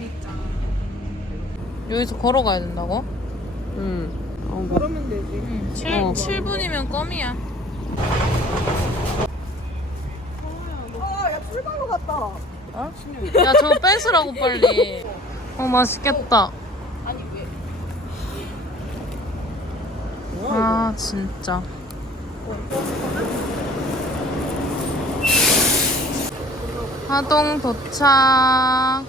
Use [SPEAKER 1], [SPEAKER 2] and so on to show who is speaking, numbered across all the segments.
[SPEAKER 1] 여기서 걸어가야 된다고?
[SPEAKER 2] 응.
[SPEAKER 3] 그러면 되지.
[SPEAKER 1] 7분이면 껌이야.
[SPEAKER 3] 야 출발로 갔다.
[SPEAKER 1] 어? 야 저거 뺏으라고 빨리. 맛있겠다.
[SPEAKER 3] 아니 왜?
[SPEAKER 1] 아 진짜. 하동 도착.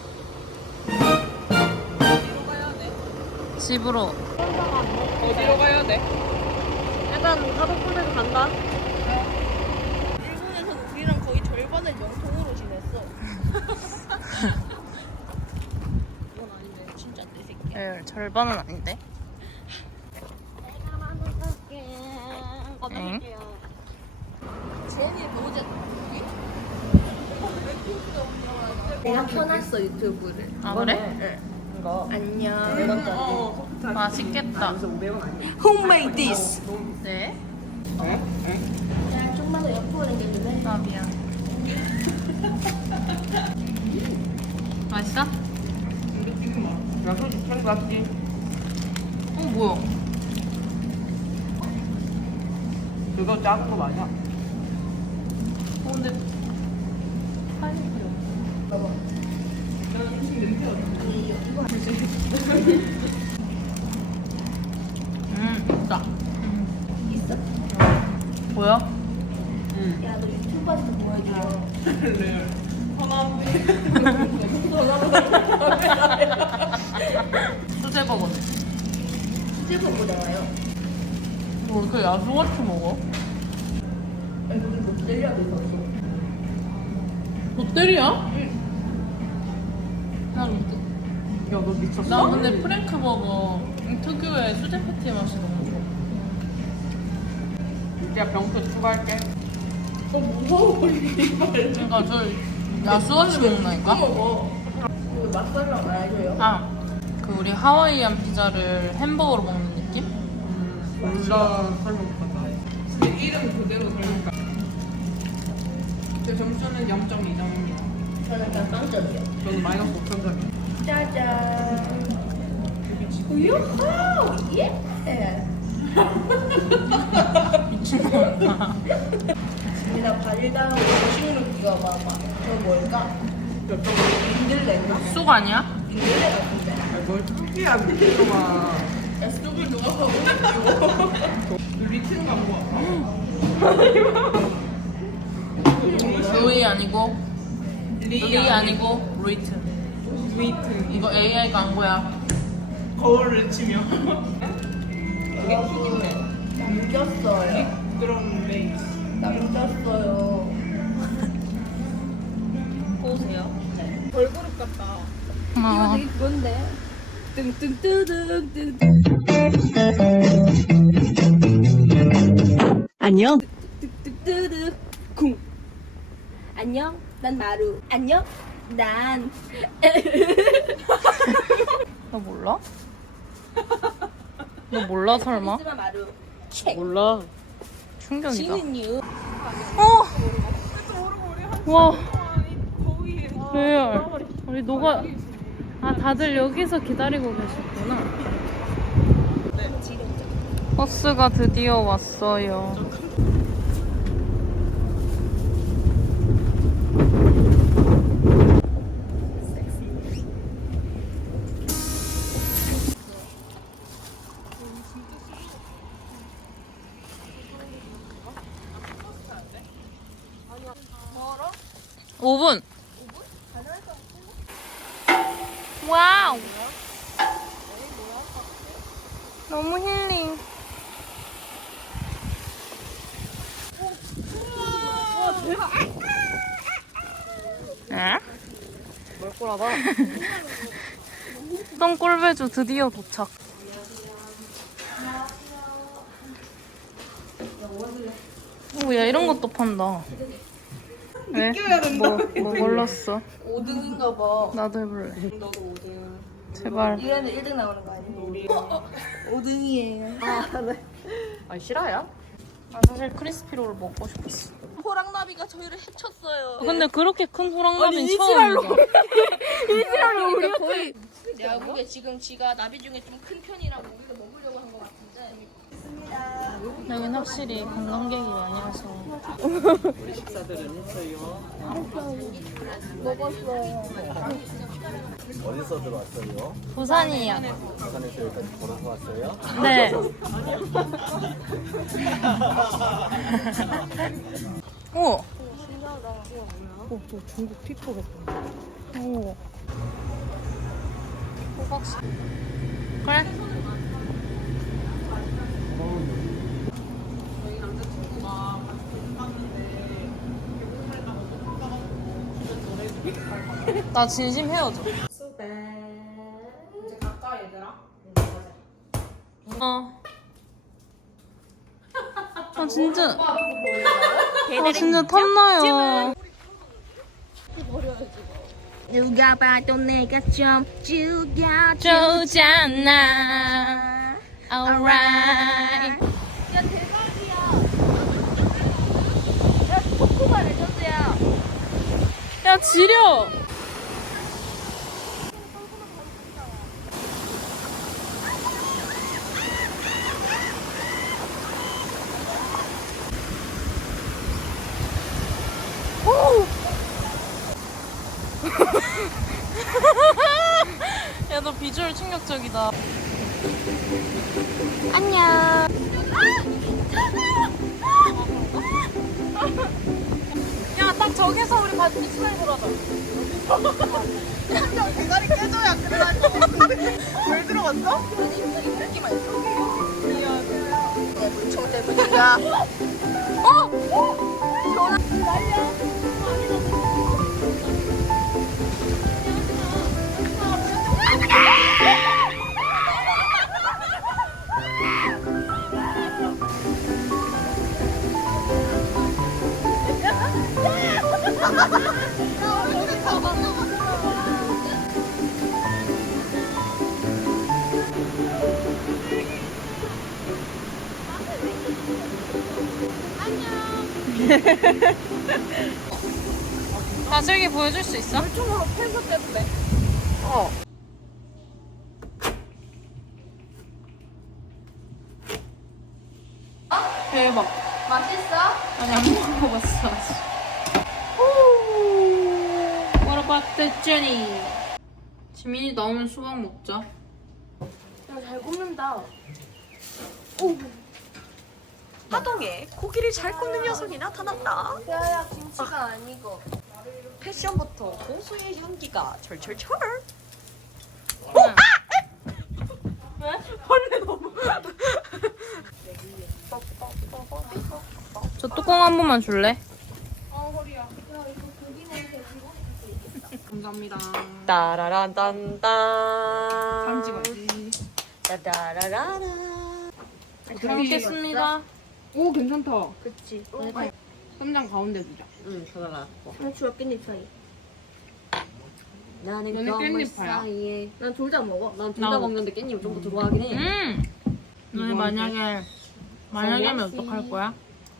[SPEAKER 1] 집으로.
[SPEAKER 3] 어디로 가야 돼?
[SPEAKER 2] 일단 하동군에서 간다.
[SPEAKER 3] 일본에서는 우리랑 거의 절반을 영통으로 지냈어. 이건 아닌데 진짜 내 새끼.
[SPEAKER 1] 에 절반은 아닌데. 엥?
[SPEAKER 3] 제니 보자. 내가 켜놨어 유튜브를.
[SPEAKER 1] 아 그래?
[SPEAKER 3] 안녕.
[SPEAKER 1] 맛있겠다.
[SPEAKER 3] Who made this?
[SPEAKER 1] 네.
[SPEAKER 3] 야 좀만 더 옆으로 당겨줄래?
[SPEAKER 1] 아 미안. 맛있어?
[SPEAKER 2] 야, 솔직히 캔 같지?
[SPEAKER 1] 뭐야?
[SPEAKER 2] 그거 작은 거 맞아?
[SPEAKER 1] 근데 팔이 필요.
[SPEAKER 3] 봐봐.
[SPEAKER 1] 있다.
[SPEAKER 3] 있어?
[SPEAKER 1] 뭐야?
[SPEAKER 3] 야 너 유튜브에서 보여줘.
[SPEAKER 1] 수제버거네.
[SPEAKER 3] 수제버거잖아요.
[SPEAKER 1] 뭐 이렇게 야수같이 먹어?
[SPEAKER 3] 아니 거기 롯데리아도 있었어.
[SPEAKER 1] 롯데리아? 응. 나 롯데.
[SPEAKER 2] 야, 너 미쳤어?
[SPEAKER 1] 나 근데 프랭크버거 특유의 수제 패티 맛이 너무 좋아.
[SPEAKER 2] 야, 병수 추가할게.
[SPEAKER 3] 무서워 이발.
[SPEAKER 1] 그러니까 저 야수같이 먹는다니까?
[SPEAKER 3] 먹어. 이거 맛살랑 알죠요?
[SPEAKER 1] 아, 그 우리 하와이안 피자를 햄버거로 먹는 느낌?
[SPEAKER 2] 몰라, 설명받아.
[SPEAKER 4] 근데 이름 그대로 설명까. 제 점수는 0.2점입니다.
[SPEAKER 3] 저는 그냥 빵점이요.
[SPEAKER 2] 저는 마이너스 5천점이야.
[SPEAKER 3] 짜잔. 우유호 예.
[SPEAKER 1] 미친놈아.
[SPEAKER 3] 우리나 발달하고 식물기가 봐봐. 저 뭘까? 민들레인가?
[SPEAKER 1] 쑥 아니야?
[SPEAKER 3] 민들레 같은데.
[SPEAKER 2] 아, 뭘 특이야, 미친놈아.
[SPEAKER 3] 야 쑥을 누가 사고 있어?
[SPEAKER 4] 리튼 광고
[SPEAKER 1] 루이 아니고 리 아니고 루이튼.
[SPEAKER 4] 루이튼
[SPEAKER 1] 이거 AI 광고야.
[SPEAKER 4] 거울을 치며 그게 튀김네.
[SPEAKER 3] 남겼어요.
[SPEAKER 4] 그런 레이스.
[SPEAKER 3] 남겼어요.
[SPEAKER 1] 보세요.
[SPEAKER 4] 걸그룹 같다.
[SPEAKER 1] 고마워.
[SPEAKER 3] 그건데. 뜬뜬뜨등뜬.
[SPEAKER 2] 안녕.
[SPEAKER 3] 뚝뚝뚜득 쿵. 안녕, 난 마루. 안녕, 난.
[SPEAKER 1] 너 몰라? 너 몰라 설마?
[SPEAKER 3] 카리스마 마루. 책.
[SPEAKER 2] 몰라.
[SPEAKER 1] 충격이다.
[SPEAKER 3] 지는 유.
[SPEAKER 1] 와. 레알. 우리 너가 다들 여기서 기다리고 계셨구나. 버스가 드디어 왔어요.
[SPEAKER 3] 멀어?
[SPEAKER 1] 5분. 와우. 너무 힐링. 에?
[SPEAKER 2] 뭘 꼬라봐.
[SPEAKER 1] 똥골배주 드디어 도착. 오, 야 이런 것도 판다. 왜? 뭐 골랐어?
[SPEAKER 3] 5등인가 봐.
[SPEAKER 1] 나도 해볼래.
[SPEAKER 3] 너도 5등.
[SPEAKER 1] 제발.
[SPEAKER 3] 이래는 1등 나오는 거 아니야? 5등이에요. 아, 네.
[SPEAKER 2] 아, 실화야?
[SPEAKER 1] 나 사실 크리스피롤 먹고 싶었어.
[SPEAKER 3] 호랑나비가 저희를 해쳤어요.
[SPEAKER 1] 근데 그렇게 큰 호랑나비는 처음이야.
[SPEAKER 3] 이지랄로 우리가 거의 내가 보기에 지금 지가 나비 중에 좀 큰 편이라고 여기서 먹으려고 한 것 같은데.
[SPEAKER 1] 여긴 확실히 관광객이 많이 와서.
[SPEAKER 5] 우리 식사들은 했어요. 어디서 들어왔어요?
[SPEAKER 1] 부산이요.
[SPEAKER 5] 부산에서 여기까지 걸어서 왔어요?
[SPEAKER 1] 네. 오.
[SPEAKER 2] 저 중국 틱톡 했다.
[SPEAKER 1] 오. 호박씨. 그래?
[SPEAKER 4] 저희 남자친구가 같이 갔는데 배고프다고
[SPEAKER 1] 나 진심 헤어져.
[SPEAKER 4] 이제 갈까 얘들아?
[SPEAKER 1] 어. 아 진짜. 아 진짜 탐나요.
[SPEAKER 3] 누가 봐도 내가 좀 죽여줘.
[SPEAKER 1] 좋잖아. Alright.
[SPEAKER 3] 야 대박이야. 야 코코가 레전드야.
[SPEAKER 1] 야 지려. 야 너 비주얼 충격적이다.
[SPEAKER 3] 안녕.
[SPEAKER 1] 야 딱 저기서 우리 같이 스마일 하자.
[SPEAKER 2] 대가리 깨져야 그래가지고. 왜 들어갔어?
[SPEAKER 3] 내 물총 때문인가?
[SPEAKER 1] 다슬기 보여줄 수 있어?
[SPEAKER 3] 물총으로 펜서 떼도 돼.
[SPEAKER 1] 대박.
[SPEAKER 3] 맛있어?
[SPEAKER 1] 아니 안 먹어봤어. What about the journey? 지민이 나오면 수박 먹자.
[SPEAKER 3] 야, 잘 굽는다.
[SPEAKER 6] 하동에 고기를 잘 굽는 녀석이 나타났다.
[SPEAKER 3] 야야 김치가 아니고.
[SPEAKER 6] 패션부터 고수의 향기가 철철철.
[SPEAKER 1] 저 뚜껑 한 번만 줄래?
[SPEAKER 4] 감사합니다.
[SPEAKER 6] 따라란딴딴.
[SPEAKER 4] 사진 찍어야지.
[SPEAKER 6] 따라라라.
[SPEAKER 1] 잘 먹겠습니다.
[SPEAKER 4] 오 괜찮다.
[SPEAKER 3] 그치.
[SPEAKER 4] 쌈장 가운데 두자.
[SPEAKER 6] 응, 그거라.
[SPEAKER 3] 상추와 깻잎 사이.
[SPEAKER 6] 나는
[SPEAKER 4] 너는
[SPEAKER 6] 건물
[SPEAKER 4] 깻잎파야.
[SPEAKER 6] 사이에.
[SPEAKER 3] 난 둘 다 먹어.
[SPEAKER 6] 난 둘 다
[SPEAKER 1] 나도.
[SPEAKER 6] 먹는데 깻잎 좀 더 들어가긴 해.
[SPEAKER 1] 너희 만약에 어떡할 거야?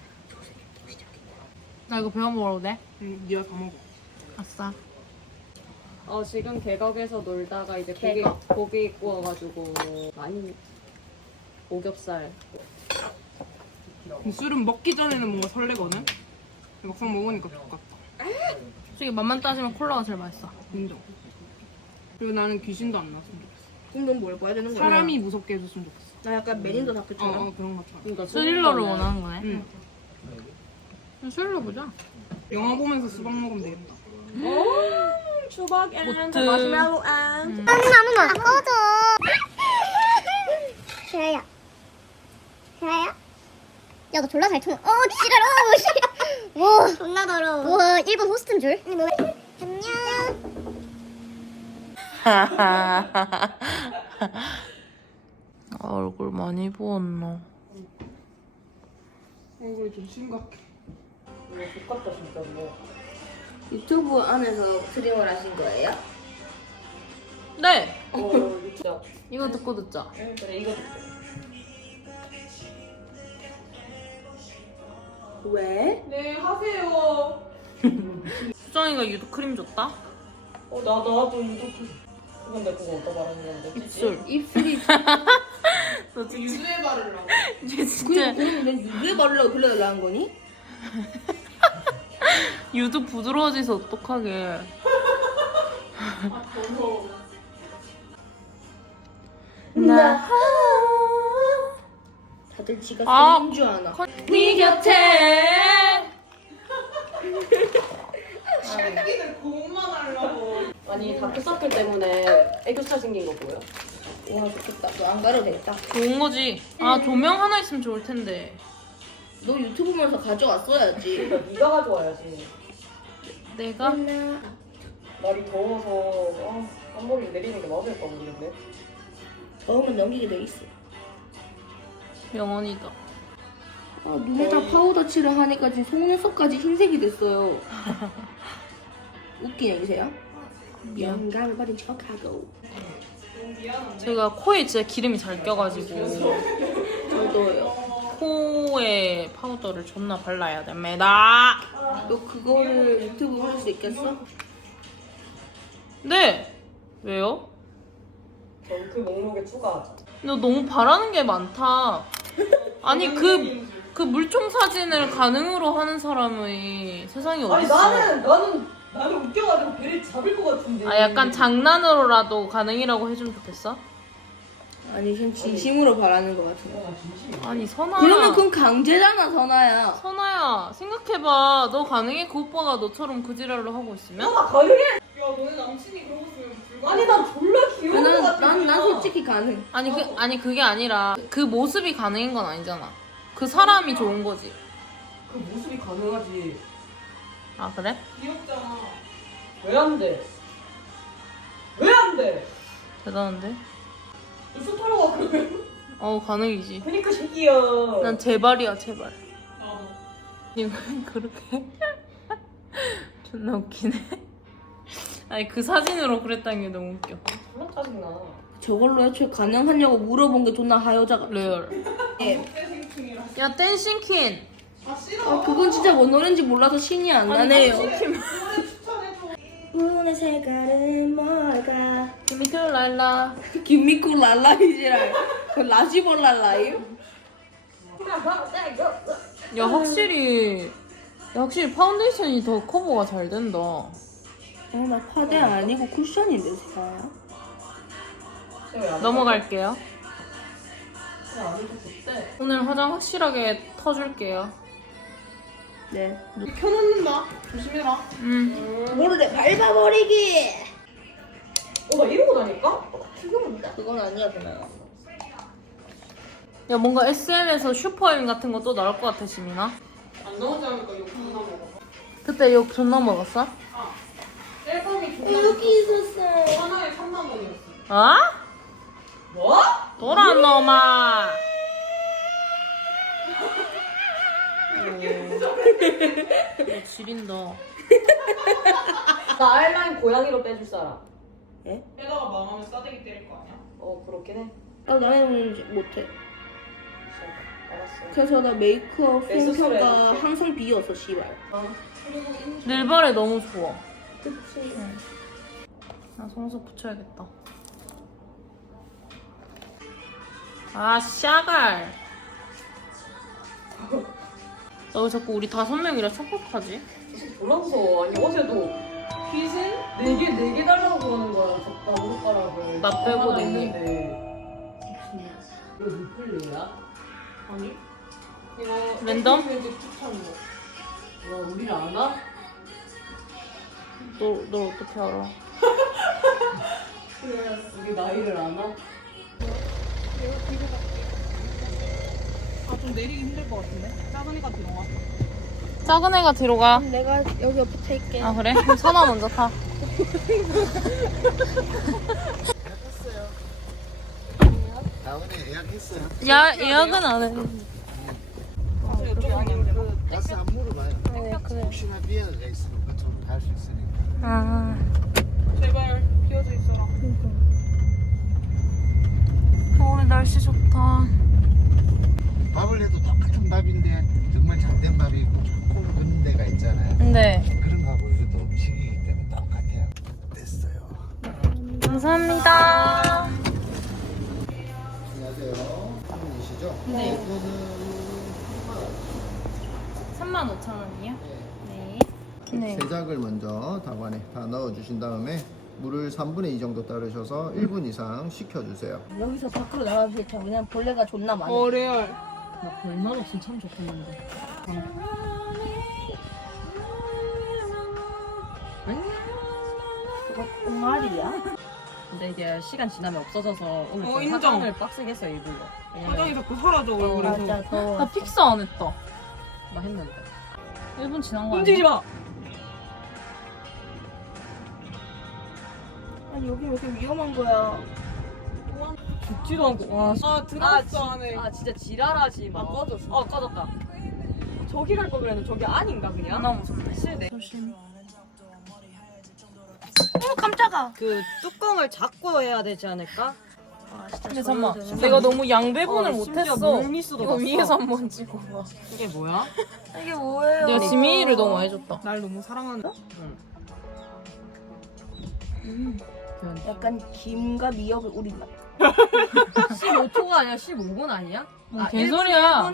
[SPEAKER 1] 나 이거 배워 먹어도 돼?
[SPEAKER 4] 응, 네가 다 먹어.
[SPEAKER 1] 아싸.
[SPEAKER 6] 지금 계곡에서 놀다가 이제
[SPEAKER 3] 계곡.
[SPEAKER 6] 고기 구워가지고 많이 오겹살.
[SPEAKER 4] 술은 먹기 전에는 뭔가 설레거든. 막상 먹으니까 좋겠다.
[SPEAKER 1] 솔직히 맛만 따지면 콜라가 제일 맛있어.
[SPEAKER 4] 인정. 그리고 나는 귀신도 안 나왔으면 좋겠어.
[SPEAKER 3] 그럼 넌 뭘 봐야 되는 거야?
[SPEAKER 4] 사람이 무섭게 해줬으면 좋겠어.
[SPEAKER 3] 나 약간 메린도 다크처럼.
[SPEAKER 4] 그런 것처럼.
[SPEAKER 6] 그러니까
[SPEAKER 1] 스릴러를
[SPEAKER 6] 스릴러는
[SPEAKER 1] 원하는 거네.
[SPEAKER 4] 응.
[SPEAKER 1] 스릴러 보자.
[SPEAKER 4] 영화 보면서 수박 먹으면 되겠다.
[SPEAKER 6] 수박 앤
[SPEAKER 1] 보트.
[SPEAKER 6] 마시멜로 앤.
[SPEAKER 7] 나무만 꺼져. 샤야. 샤야? 야, 너 졸라 잘 총. 지랄. 와, 존나 더러워. 와, 일본 호스트인 줄. 안녕.
[SPEAKER 1] 얼굴 많이 부었노.
[SPEAKER 4] 얼굴이 좀 심각해.
[SPEAKER 6] 똑같다 진짜 뭐.
[SPEAKER 3] 유튜브 안에서 스트림을 하신 거예요?
[SPEAKER 1] 네.
[SPEAKER 6] 진짜.
[SPEAKER 1] 이거 듣고 듣자.
[SPEAKER 6] 그래 이거 듣자.
[SPEAKER 3] 왜?
[SPEAKER 4] 네 하세요.
[SPEAKER 1] 수정이가 유도 크림 줬다.
[SPEAKER 6] 나도 이거.
[SPEAKER 2] 근데 그거 어디다 바르는 건데?
[SPEAKER 1] 입술.
[SPEAKER 3] 입술이
[SPEAKER 1] 너 진짜.
[SPEAKER 4] 유수에 바르려고.
[SPEAKER 1] 얘 진짜.
[SPEAKER 3] 넌 입에 바르려고 그래 한 거니?
[SPEAKER 1] 유도 부드러워져서 어떡하게. 나.
[SPEAKER 3] 다들 지가
[SPEAKER 1] 아.
[SPEAKER 3] 생긴 줄 아나.
[SPEAKER 1] 네 곁에.
[SPEAKER 4] 새끼들 고음만 하려고.
[SPEAKER 6] 아니 다크서클 때문에 애교살 생긴 거 보여?
[SPEAKER 3] 와 좋겠다. 너 안 가려도 되겠다.
[SPEAKER 1] 좋은 거지. 아, 조명 하나 있으면 좋을 텐데.
[SPEAKER 3] 너 유튜브 보면서 가져왔어야지.
[SPEAKER 6] 그러니까 네가 가져와야지.
[SPEAKER 1] 내가?
[SPEAKER 6] 날이 더워서 앞머리 내리는 게 맞을까 모르겠네.
[SPEAKER 3] 더우면 넘기게 돼 있어.
[SPEAKER 1] 영원이다.
[SPEAKER 3] 아, 눈에다 파우더 칠을 하니까 지금 속눈썹까지 흰색이 됐어요. 웃긴 얘기세요? 영감을 버린 척하고.
[SPEAKER 1] 제가 코에 진짜 기름이 잘 껴가지고
[SPEAKER 3] 저도요.
[SPEAKER 1] 코에 파우더를 존나 발라야 됩니다.
[SPEAKER 3] 너 그거를 유튜브 할 수 있겠어?
[SPEAKER 1] 네. 왜요?
[SPEAKER 6] 그럼 그 목록에 추가하자.
[SPEAKER 1] 너 너무 바라는 게 많다. 아니 그 물총 사진을 가능으로 하는 사람이 세상에
[SPEAKER 6] 아니
[SPEAKER 1] 어딨어?
[SPEAKER 6] 나는 웃겨가지고 배를 잡을 것 같은데.
[SPEAKER 1] 아, 약간 장난으로라도 가능이라고 해주면 좋겠어?
[SPEAKER 3] 아니 지금 진심으로 바라는 것 같은데.
[SPEAKER 1] 아니 선아야.
[SPEAKER 3] 그러면 그건 강제잖아 선아야.
[SPEAKER 1] 선아야 생각해봐. 너 가능해? 그 오빠가 너처럼 그 지랄로 하고 있으면?
[SPEAKER 6] 나 가능해.
[SPEAKER 4] 야, 너네 남친이 그러고 있으면 불가.
[SPEAKER 6] 아니 난 졸라 귀여운 것 같은데.
[SPEAKER 3] 난 솔직히 가능.
[SPEAKER 1] 아니 그게 아니라 그 모습이 가능인 건 아니잖아. 그 사람이 좋은 거지.
[SPEAKER 6] 그 모습이 가능하지.
[SPEAKER 1] 아 그래?
[SPEAKER 4] 귀엽잖아.
[SPEAKER 6] 왜 안 돼? 왜 안 돼?
[SPEAKER 1] 대단한데?
[SPEAKER 6] 이소타로가 그러면?
[SPEAKER 1] 가능이지.
[SPEAKER 6] 그니까 새끼야.
[SPEAKER 1] 난 제발이야 제발.
[SPEAKER 4] 나도.
[SPEAKER 1] 이건 그렇게 존나 웃기네. 아니 그 사진으로 그랬다는 게 너무 웃겨.
[SPEAKER 6] 졸라 짜증나.
[SPEAKER 3] 저걸로 애초에 가능하냐고 물어본 게 존나 하여자가.
[SPEAKER 1] 레얼.
[SPEAKER 4] 댄싱충이라.
[SPEAKER 1] 야 댄싱 퀸.
[SPEAKER 4] 아, 싫어.
[SPEAKER 3] 아 그건 진짜 뭔 노래인지 몰라서 신이 안 나네요.
[SPEAKER 4] 노래 추천해줘.
[SPEAKER 3] 눈의 색깔은 뭘까?
[SPEAKER 1] 김미트 랄라.
[SPEAKER 3] 김미코 랄라이지랄. 그 라지볼 랄라임?
[SPEAKER 1] 야 확실히 파운데이션이 더 커버가 잘 된다.
[SPEAKER 3] 나 파데 아니고 쿠션인데 색깔.
[SPEAKER 1] 넘어갈게요.
[SPEAKER 6] 안 해도 좋대.
[SPEAKER 1] 오늘 화장 확실하게 터줄게요.
[SPEAKER 3] 네.
[SPEAKER 4] 켜놓는다. 조심해라.
[SPEAKER 3] 모르래 밟아버리기.
[SPEAKER 6] 나 이러고 다니까? 충격입니다.
[SPEAKER 3] 그건 아니야 그나요.
[SPEAKER 1] 야 뭔가 SM에서 슈퍼엠 같은 거 또 나올 것 같아 시민아.
[SPEAKER 4] 안 나오지 않을까? 욕 존나 먹어.
[SPEAKER 1] 그때 욕 존나 먹었어?
[SPEAKER 4] 앨범이 존나
[SPEAKER 3] 여기 있었어.
[SPEAKER 4] 하나에 3만 원이었어.
[SPEAKER 1] 어?
[SPEAKER 6] 뭐?
[SPEAKER 1] 돌아 놈아. 오, 지린다.
[SPEAKER 6] 나 알라인 고양이로 빼줄 사람.
[SPEAKER 4] 빼다가 망하면 싸대기 때릴 거 아니야?
[SPEAKER 6] 그렇긴 해.
[SPEAKER 3] 나는 못해.
[SPEAKER 6] 알았어.
[SPEAKER 3] 그래서 나 메이크업
[SPEAKER 6] 내 스스로
[SPEAKER 3] 생평가
[SPEAKER 6] 해줄게.
[SPEAKER 3] 항상 비어서 씨발.
[SPEAKER 1] 릴발에 너무 좋아.
[SPEAKER 3] 그치.
[SPEAKER 1] 나 속눈썹 붙여야겠다. 아 샤갈. 너 왜 자꾸 우리 5명이라 착각하지?
[SPEAKER 6] 졸라 무서워. 아니 어제도 귀신 4개 달라고 그러는 거야. 나무젓가락을.
[SPEAKER 1] 나 빼고
[SPEAKER 6] 하나
[SPEAKER 1] 4개.
[SPEAKER 6] 있는데. 이거 리플레이야?
[SPEAKER 4] 아니? 이거
[SPEAKER 1] 랜덤?
[SPEAKER 4] 뮤직 추천이야.
[SPEAKER 6] 와 우리를 아나?
[SPEAKER 1] 널 어떻게 알아?
[SPEAKER 6] 그래 우리 나이를 아나?
[SPEAKER 4] 아, 좀 내리기 힘들 것 같은데? 작은 애가 들어와.
[SPEAKER 1] 작은 애가 뒤로 가.
[SPEAKER 3] 내가 여기 옆에 탈게.
[SPEAKER 1] 아 그래? 그럼 선아 먼저 타.
[SPEAKER 5] 다음에 예약했어요.
[SPEAKER 1] 야 예약은 안 해.
[SPEAKER 5] 가서 안 물어봐요. 혹시나 비어가 있으니까 좀 달 수 있으니까.
[SPEAKER 1] 아
[SPEAKER 4] 제발 비어져 있어라.
[SPEAKER 1] 오늘 날씨 좋다.
[SPEAKER 5] 밥을 해도 똑같은 밥인데 정말 잘된 밥이 콩 넣는 데가 있잖아요.
[SPEAKER 1] 네.
[SPEAKER 5] 그런 거하고 이것도 음식이기 때문에 똑같아요. 됐어요.
[SPEAKER 1] 감사합니다. 감사합니다.
[SPEAKER 5] 안녕하세요. 분이시죠?
[SPEAKER 1] 네.
[SPEAKER 5] 이거는
[SPEAKER 1] 35,000원이요? 네. 네.
[SPEAKER 5] 세 작을 먼저 다관에 다 넣어주신 다음에 물을 3분의 2 정도 따르셔서 1분 이상 식혀주세요.
[SPEAKER 3] 여기서 밖으로 나가기 싫다. 왜냐면 벌레가 존나 많아.
[SPEAKER 4] 레알.
[SPEAKER 6] 나 별말 없으면 참 좋겠는데.
[SPEAKER 3] 그거 꽁알이야?
[SPEAKER 6] 근데 이게 시간 지나면 없어져서 오늘 좀
[SPEAKER 4] 인정.
[SPEAKER 6] 화장을 빡세게 했어 일부러. 왜냐면
[SPEAKER 4] 화장이 자꾸 사라져 얼굴에서.
[SPEAKER 3] 맞아, 더워.
[SPEAKER 1] 나 픽스 안 했다.
[SPEAKER 6] 나 했는데.
[SPEAKER 1] 1분 지난 거
[SPEAKER 4] 움직이지
[SPEAKER 1] 아니야?
[SPEAKER 4] 마.
[SPEAKER 3] 아니 여기 왜 이렇게 위험한 거야?
[SPEAKER 6] 죽지도 않고. 와.
[SPEAKER 4] 들어갔어 안에.
[SPEAKER 6] 아 진짜 지랄하지 마. 꺼졌어. 꺼졌다. 저기 갈 거 그랬는데 저기 아닌가 그냥?
[SPEAKER 1] 너무 무섭네.
[SPEAKER 6] 실내.
[SPEAKER 3] 깜짝아.
[SPEAKER 6] 그 뚜껑을 잡고 해야 되지 않을까?
[SPEAKER 1] 근데 잠깐만. 내가 너무 양배분을
[SPEAKER 6] 심지어
[SPEAKER 1] 못했어.
[SPEAKER 6] 물미수도
[SPEAKER 1] 이거
[SPEAKER 6] 났어.
[SPEAKER 1] 위에서 한번 찍어봐.
[SPEAKER 6] 이게 뭐야?
[SPEAKER 3] 이게 뭐예요?
[SPEAKER 1] 내가 지민이를 너무 많이 줬다.
[SPEAKER 4] 날 너무 사랑한다.
[SPEAKER 3] 약간 김과 미역을 우린 맛.
[SPEAKER 6] 15초가 아니야 15분 아니야?
[SPEAKER 1] 개소리야.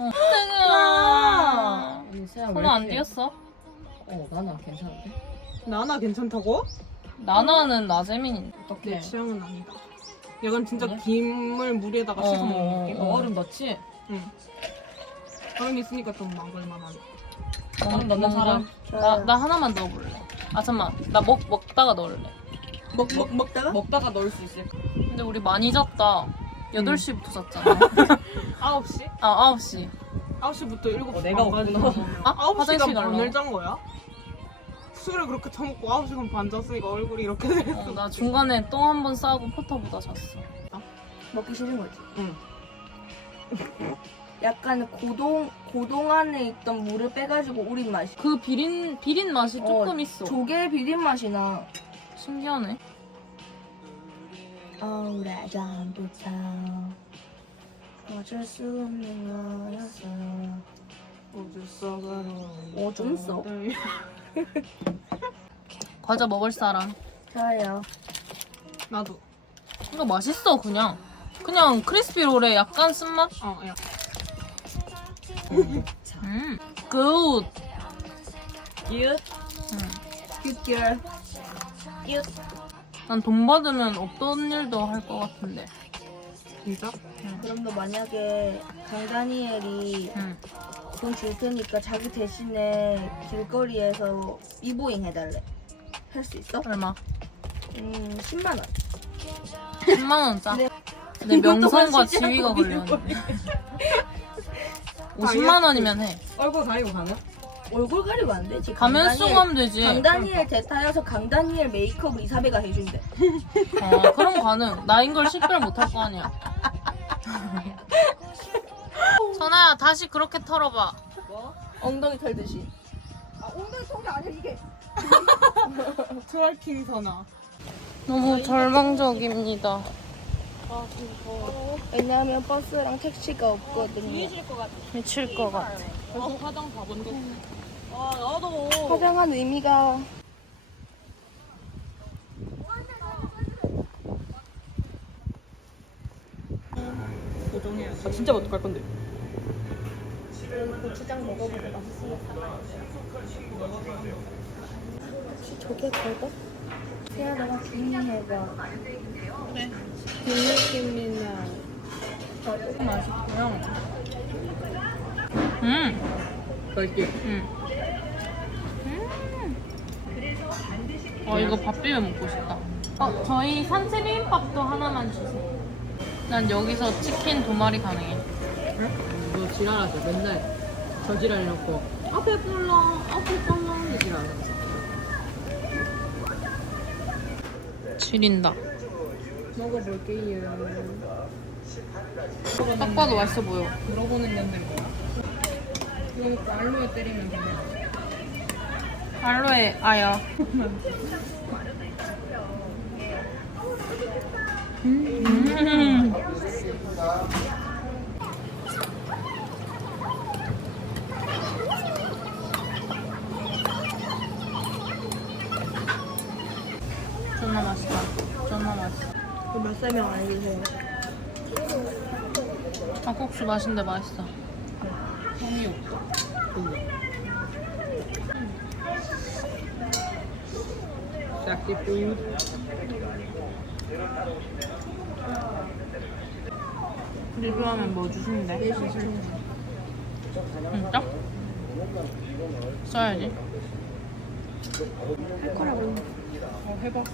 [SPEAKER 1] 땡아.
[SPEAKER 6] 아니 세야
[SPEAKER 1] 손안 띄었어?
[SPEAKER 6] 나는 괜찮은데?
[SPEAKER 4] 나나 괜찮다고?
[SPEAKER 1] 나나는 나재민인데.
[SPEAKER 4] 내
[SPEAKER 6] 어떡해.
[SPEAKER 4] 취향은 아니다. 약간 진짜
[SPEAKER 1] 아니야?
[SPEAKER 4] 김을 물에다가 씻어 먹는 느낌.
[SPEAKER 1] 어.
[SPEAKER 6] 얼음 넣지?
[SPEAKER 4] 응. 얼음 있으니까 좀 먹을만하네.
[SPEAKER 6] 얼음 넣는 사람?
[SPEAKER 1] 나 하나만 넣어볼래. 아 잠만. 나 먹다가 넣을래.
[SPEAKER 3] 먹다가?
[SPEAKER 6] 먹다가 넣을 수 있을
[SPEAKER 1] 근데 우리 많이 잤다. 8시부터 잤잖아.
[SPEAKER 4] 9시?
[SPEAKER 1] 아 9시.
[SPEAKER 4] 9시부터 7시
[SPEAKER 6] 내가
[SPEAKER 4] 반까지
[SPEAKER 6] 없구나.
[SPEAKER 4] 먹으면
[SPEAKER 1] 아?
[SPEAKER 4] 9시간
[SPEAKER 1] 화장실 가려고?
[SPEAKER 4] 반을 잔 거야? 술을 그렇게 처먹고 9시간 반 잤으니까 얼굴이 이렇게 됐어.
[SPEAKER 1] 나 중간에 똥 한 번 싸고 포터보다 잤어.
[SPEAKER 3] 먹기 싫은 거지.
[SPEAKER 4] 응.
[SPEAKER 3] 약간 고동 안에 있던 물을 빼가지고 우린 맛이.
[SPEAKER 1] 그 비린 맛이 조금 있어.
[SPEAKER 3] 조개 비린 맛이 나.
[SPEAKER 1] 신기하네.
[SPEAKER 3] 오래전부터 어쩔 수 없는 거였어. 좀 써.
[SPEAKER 1] 과자 먹을 사람.
[SPEAKER 3] 좋아요.
[SPEAKER 4] 나도.
[SPEAKER 1] 이거 맛있어 그냥. 그냥 크리스피 롤에 약간 쓴맛?
[SPEAKER 4] 야.
[SPEAKER 1] 굿.
[SPEAKER 6] 기읒?
[SPEAKER 3] 굿girl.
[SPEAKER 1] 난 돈 받으면 어떤 일도 할 것 같은데.
[SPEAKER 4] 진짜?
[SPEAKER 3] 그럼 너 만약에 강다니엘이
[SPEAKER 1] 응.
[SPEAKER 3] 돈 줄 테니까 자기 대신에 길거리에서 이보잉 해달래. 할 수 있어?
[SPEAKER 1] 얼마?
[SPEAKER 3] 10만 원.
[SPEAKER 1] 10만 원 짜.
[SPEAKER 3] 네.
[SPEAKER 1] 내 명성과
[SPEAKER 3] 이것도
[SPEAKER 1] 지위가
[SPEAKER 3] 진짜
[SPEAKER 1] 걸렸네. 50만 원이면 해.
[SPEAKER 6] 얼굴 가리고 가능?
[SPEAKER 3] 얼굴 가리고 안 되지.
[SPEAKER 1] 가면 쓰고 하면 되지.
[SPEAKER 3] 강다니엘 대타여서 강다니엘 메이크업 이사배가 해준대.
[SPEAKER 1] 그럼 가능. 나인 걸 식별 못 할 거 아니야. 선아야 다시 그렇게 털어봐.
[SPEAKER 3] 엉덩이 털듯이.
[SPEAKER 4] 트월킹 선아.
[SPEAKER 1] 너무 절망적입니다.
[SPEAKER 3] 왜냐하면 버스랑 택시가 없거든요.
[SPEAKER 1] 미칠 것 같아.
[SPEAKER 4] 화장 다 번졌어.
[SPEAKER 3] 화장한 의미가
[SPEAKER 4] 고정해야지. 진짜 어떡할 건데?
[SPEAKER 3] 고추장 먹어보고 맛있으니까. 혹시 저게 걸거? 세야 너가 기능해봐.
[SPEAKER 4] 뒷느낌이나
[SPEAKER 1] 맛있고요.
[SPEAKER 4] 맛있게.
[SPEAKER 1] 이거 밥 비벼 먹고 싶다. 저희 산채 비빔밥도 하나만 주세요. 난 여기서 치킨 2마리 가능해.
[SPEAKER 6] 너 지랄하죠 맨날 저지랄려고 앞에 볼라 지랄하면서
[SPEAKER 1] 지린다.
[SPEAKER 4] 먹어볼게요.
[SPEAKER 1] 딱 봐도 맛있어 보여.
[SPEAKER 4] 물어보는 건데 뭐야? 이거 먹고 알로에 때리면 되냐?
[SPEAKER 1] 알로에 아야. 존나 맛있다. 존나 맛있어.
[SPEAKER 3] 몇 설명 안 해주세요.
[SPEAKER 1] 닭국수 맛있는데 맛있어.
[SPEAKER 4] 성이 없어. 짝짓구.
[SPEAKER 1] 리뷰하면 뭐 주신대? 진짜? 써야지.
[SPEAKER 4] 해봐.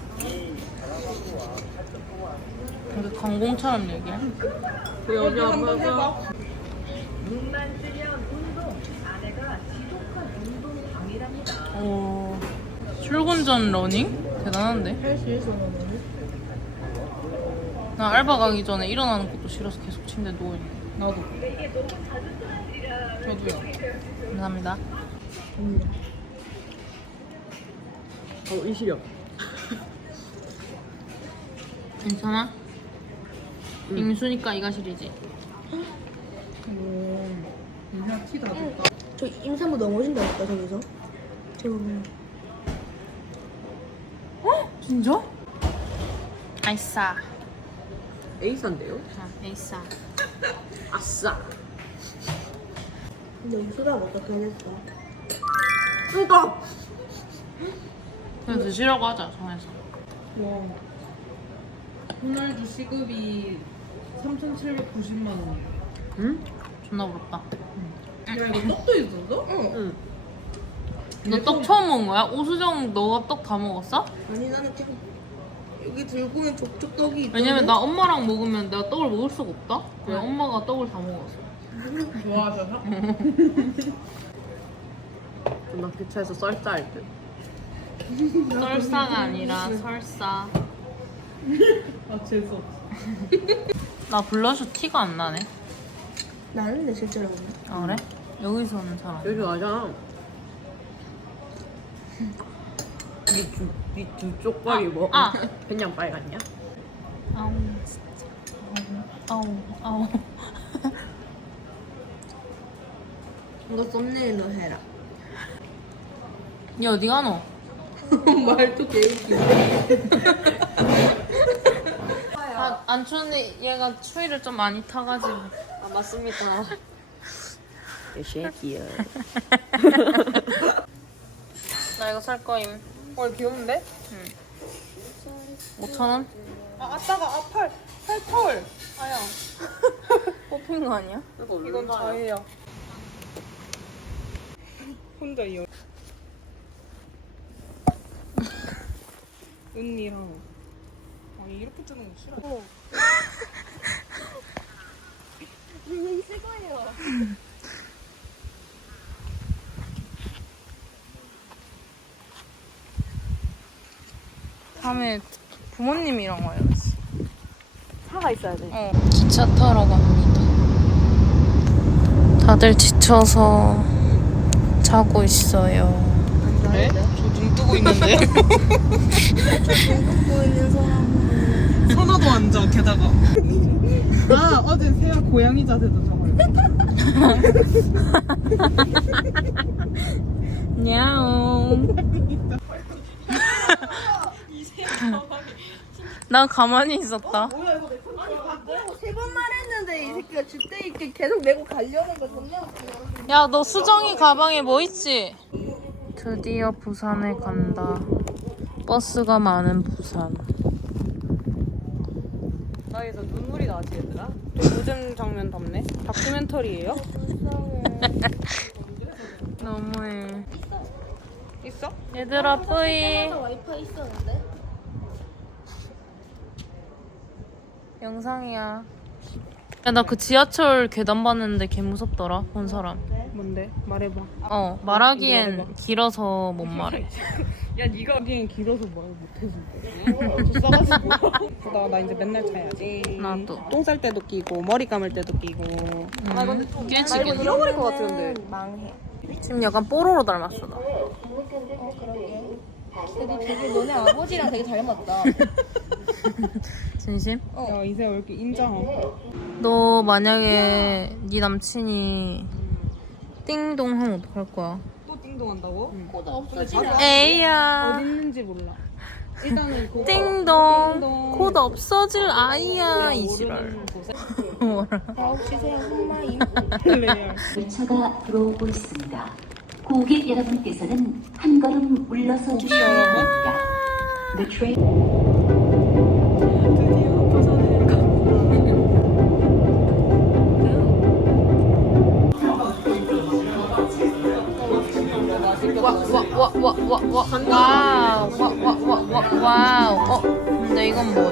[SPEAKER 1] 근데 강공처럼 얘기해.
[SPEAKER 4] 여기 한번 해봐.
[SPEAKER 1] 출근 전 러닝? 대단한데?
[SPEAKER 3] 할 수 있어, 너는.
[SPEAKER 1] 나 알바 가기 전에 일어나는 것도 싫어서 계속 침대에 누워있네.
[SPEAKER 4] 나도. 저도요.
[SPEAKER 1] 감사합니다.
[SPEAKER 6] 이 시력.
[SPEAKER 1] 괜찮아? 임수니까 이가 시리지.
[SPEAKER 4] 그냥 티 다 줄까?
[SPEAKER 3] 저 임산부 넘어진다 했다, 저기서. 저 보면.
[SPEAKER 1] 진짜? 아이싸.
[SPEAKER 6] 에이스인데요?
[SPEAKER 1] 아이싸.
[SPEAKER 6] 아싸.
[SPEAKER 3] 근데 임수다 어떻게 해냈어?
[SPEAKER 6] 그니까.
[SPEAKER 1] 그냥 드시라고 하자, 정해서.
[SPEAKER 4] 와. 호날두 시급이 3,790만 원.
[SPEAKER 6] 응?
[SPEAKER 1] 존나 부럽다.
[SPEAKER 4] 야, 이거 떡도 있었어?
[SPEAKER 6] 응.
[SPEAKER 1] 너 떡 처음 먹은 거야? 오수정 너가 떡 다 먹었어?
[SPEAKER 3] 아니, 나는 그냥 여기 들고 오면 족족떡이 있던데?
[SPEAKER 1] 왜냐면 나 엄마랑 먹으면 내가 떡을 먹을 수가 없다? 왜 엄마가 떡을 다 먹었어.
[SPEAKER 4] 좋아하셔서?
[SPEAKER 6] 나 기차에서 썰쌀 듯.
[SPEAKER 1] 썰사가 아니라 설사.
[SPEAKER 4] 아, 재수없어.
[SPEAKER 1] 나 블러셔 티가 안 나네.
[SPEAKER 3] 나는데 실제로 보면.
[SPEAKER 1] 아 그래? 여기서는 잘 안 나.
[SPEAKER 6] 여기 맞아. 니두 쪽발이 뭐?
[SPEAKER 1] 아.
[SPEAKER 6] 그냥 빨갛냐?
[SPEAKER 1] 아우 진짜. 아우 아우.
[SPEAKER 3] 이거 썸네일로 해라.
[SPEAKER 1] 니 어디 가노?
[SPEAKER 3] 말도 개웃기네.
[SPEAKER 1] 안 추운데 얘가 추위를 좀 많이 타가지고.
[SPEAKER 6] 아 맞습니다. 쉐키야.
[SPEAKER 1] 나 이거 살 거임.
[SPEAKER 4] 귀여운데?
[SPEAKER 1] 5,000원?
[SPEAKER 4] 아, 아따가 팔. 아야.
[SPEAKER 1] 뽑힌 거 아니야?
[SPEAKER 4] 이건 저예요. 혼자 이어. 언니랑. 아니, 이렇게 뜨는 거 싫어.
[SPEAKER 1] 다음에 부모님이랑 와야지.
[SPEAKER 6] 차가 있어야 돼.
[SPEAKER 1] 기차 타러 갑니다. 다들 지쳐서 자고 있어요.
[SPEAKER 4] 그래? 저 눈 뜨고 있는데.
[SPEAKER 3] 듣고 있는 사람은.
[SPEAKER 4] 선호도 앉아, 게다가. 나 어제 세아 고양이 자세도 저거요.
[SPEAKER 1] 냐옹. 난 가만히 있었다.
[SPEAKER 3] 세 번 말했는데 이 새끼가 줏대 있게 계속 메고 가려는 거 존나 웃겨.
[SPEAKER 1] 야, 너 수정이 가방에 뭐 있지? 드디어 부산에 간다. 버스가 많은 부산.
[SPEAKER 6] 나 여기서 눈물이 나지 얘들아.
[SPEAKER 4] 요즘 장면 덥네. 다큐멘터리예요?
[SPEAKER 1] 너무해.
[SPEAKER 4] 있어?
[SPEAKER 1] 얘들아, 뿌이.
[SPEAKER 3] 와이파이 있었는데?
[SPEAKER 1] 영상이야. 야, 나 그 지하철 계단 봤는데 개 무섭더라, 본 사람.
[SPEAKER 4] 뭔데? 말해봐.
[SPEAKER 1] 말하기엔 길어서 못 말해.
[SPEAKER 4] 야, 네가 하기엔 길어서 말 못해서. 싸가지고. 나 이제 맨날 차야지.
[SPEAKER 1] 나도.
[SPEAKER 4] 똥 쌀 때도 끼고, 머리 감을 때도 끼고.
[SPEAKER 6] 아 근데 좀
[SPEAKER 1] 깨지긴 해.
[SPEAKER 6] 잃어버릴 것 같은데.
[SPEAKER 3] 망해.
[SPEAKER 1] 지금 약간 뽀로로 닮았어, 나.
[SPEAKER 3] 그러게. 근데 되게 너네 아버지랑 되게 닮았다.
[SPEAKER 1] 진심?
[SPEAKER 4] 야, 이제 왜 이렇게 인자하고.
[SPEAKER 1] 너 만약에 네 남친이 띵동 하면 어떡할 거야?
[SPEAKER 4] 또 띵동한다고?
[SPEAKER 3] 코가 없어지네.
[SPEAKER 1] 에이야.
[SPEAKER 4] 어디 있는지 몰라. 일단은 그거
[SPEAKER 1] 띵동. 곧 없어질 아이야 이 지랄. 뭐라?
[SPEAKER 3] 9시 새 흑마임.
[SPEAKER 4] 레알.
[SPEAKER 8] 열차가 들어오고 있습니다. 고객 여러분께서는 한 걸음 물러서 주시기 바랍니다. The train
[SPEAKER 1] 와와와와와와와와와와와. 근데 이건 뭐야?